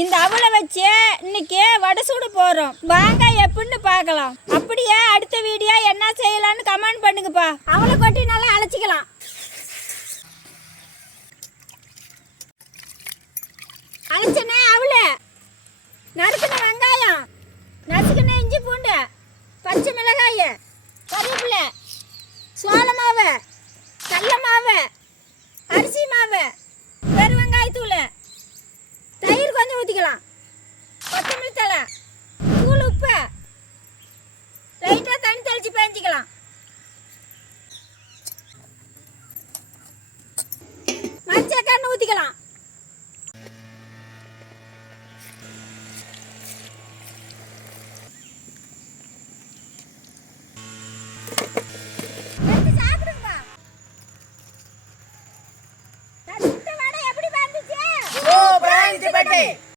இந்த அவலை வச்சு இன்னைக்கு வடை சூடு போறோம். வாங்க எப்படின்னு பார்க்கலாம். அப்படியே அடுத்த வீடியோ என்ன செய்யலாம்னு கமெண்ட் பண்ணுங்கப்பா. அவலை கொட்டி நல்லா அழைச்சிக்கலாம். அழைச்சனே அவளை, நறுக்கின வெங்காயம், நசுக்கின இஞ்சி பூண்டு, பச்சை மிளகாய், கருவேப்பிலை, சோள மாவு, கடல மாவு, அரிசி மாவு, பெரு வெங்காயத்தூள், தயிர் கொஞ்சம் ஊற்றிக்கலாம்.